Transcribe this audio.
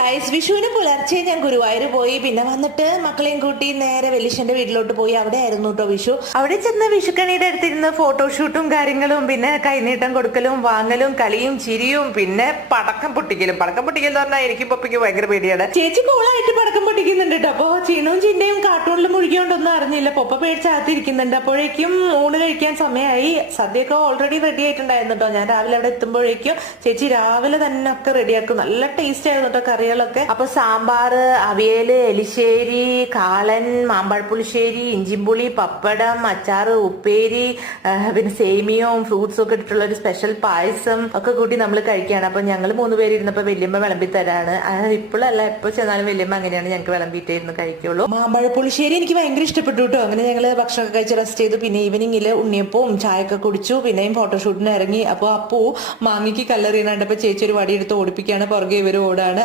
Guys, വിഷുവിന് പുലർച്ചെ ഞാൻ ഗുരുവായൂർ പോയി. പിന്നെ വന്നിട്ട് മക്കളെയും കൂട്ടി നേരെ വെല്ലിശന്റെ വീട്ടിലോട്ട് പോയി. അവിടെ ആയിരുന്നു കേട്ടോ വിഷു. അവിടെ ചെന്ന് വിഷുക്കണിയുടെ അടുത്തിരുന്ന് ഫോട്ടോഷൂട്ടും കാര്യങ്ങളും, പിന്നെ കൈനീട്ടം കൊടുക്കലും വാങ്ങലും കളിയും ചിരിയും, പിന്നെ പടക്കം പൊട്ടിക്കലും. പടക്കം പൊട്ടിക്കൽ എന്ന് പറഞ്ഞാൽ എനിക്ക് പപ്പിക്ക് ഭയങ്കര പേടിയാണ്. ചേച്ചി കൂളായിട്ട് പടക്കം പൊട്ടിക്കുന്നുണ്ട് കേട്ടോ. അപ്പൊ ചീണവും ചിന്തയും കാർട്ടൂണിലും മുഴുകിയോണ്ടൊന്നും അറിഞ്ഞില്ല. പൊപ്പ പേടിച്ചകത്തിരിക്കുന്നുണ്ട്. അപ്പോഴേക്കും ഊണ് കഴിക്കാൻ സമയമായി. സദ്യയൊക്കെ ഓൾറെഡി റെഡി ആയിട്ടുണ്ടായിരുന്നു കേട്ടോ. ഞാൻ രാവിലെ അവിടെ എത്തുമ്പോഴേക്കും ചേച്ചി രാവിലെ തന്നെ ഒക്കെ റെഡിയാക്കും. നല്ല ടേസ്റ്റ് ആയിരുന്നു കേട്ടോ കറികളൊക്കെ. അപ്പൊ സാമ്പാർ, അവിയല്, എലിശ്ശേരി, കാളൻ, മാമ്പഴപ്പുളിശ്ശേരി, ഇഞ്ചിമ്പുളി, പപ്പടം, അച്ചാറ്, ഉപ്പേരി, പിന്നെ സേമിയവും ഫ്രൂട്ട്സും ഒക്കെ ഇട്ടിട്ടുള്ള ഒരു സ്പെഷ്യൽ പായസം ഒക്കെ കൂട്ടി നമ്മൾ കഴിക്കുകയാണ്. അപ്പൊ ഞങ്ങൾ 3 പേര് ഇരുന്നപ്പോ വല്യമ്മ വിളമ്പി തരാണ്. ഇപ്പോഴല്ല, എപ്പോൾ ചെന്നാലും വല്യമ്മ അങ്ങനെയാണ് ഞങ്ങൾക്ക് വിളമ്പിയിട്ടായിരുന്നു കഴിക്കുള്ളൂ. മാമ്പഴപ്പുളിശ്ശേരി എനിക്ക് ഭയങ്കര ഇഷ്ടപ്പെട്ടു കേട്ടോ. അങ്ങനെ ഞങ്ങള് ഭക്ഷണമൊക്കെ കഴിച്ച് റെസ്റ്റ് ചെയ്തു. പിന്നെ ഈവനിങ്ങില് ഉണ്ണിയപ്പവും ചായയൊക്കെ കുടിച്ചു. പിന്നെയും ഫോട്ടോഷൂട്ടിന് ഇറങ്ങി. അപ്പൊ അപ്പു മാങ്ങിക്ക് കല്ലെറിയുന്നുണ്ട്. അപ്പൊ ചേച്ചി ഒരു വടിയെടുത്ത് ഓടിപ്പിക്കുകയാണ്. പുറകെ ഇവര് ഓടാണ്.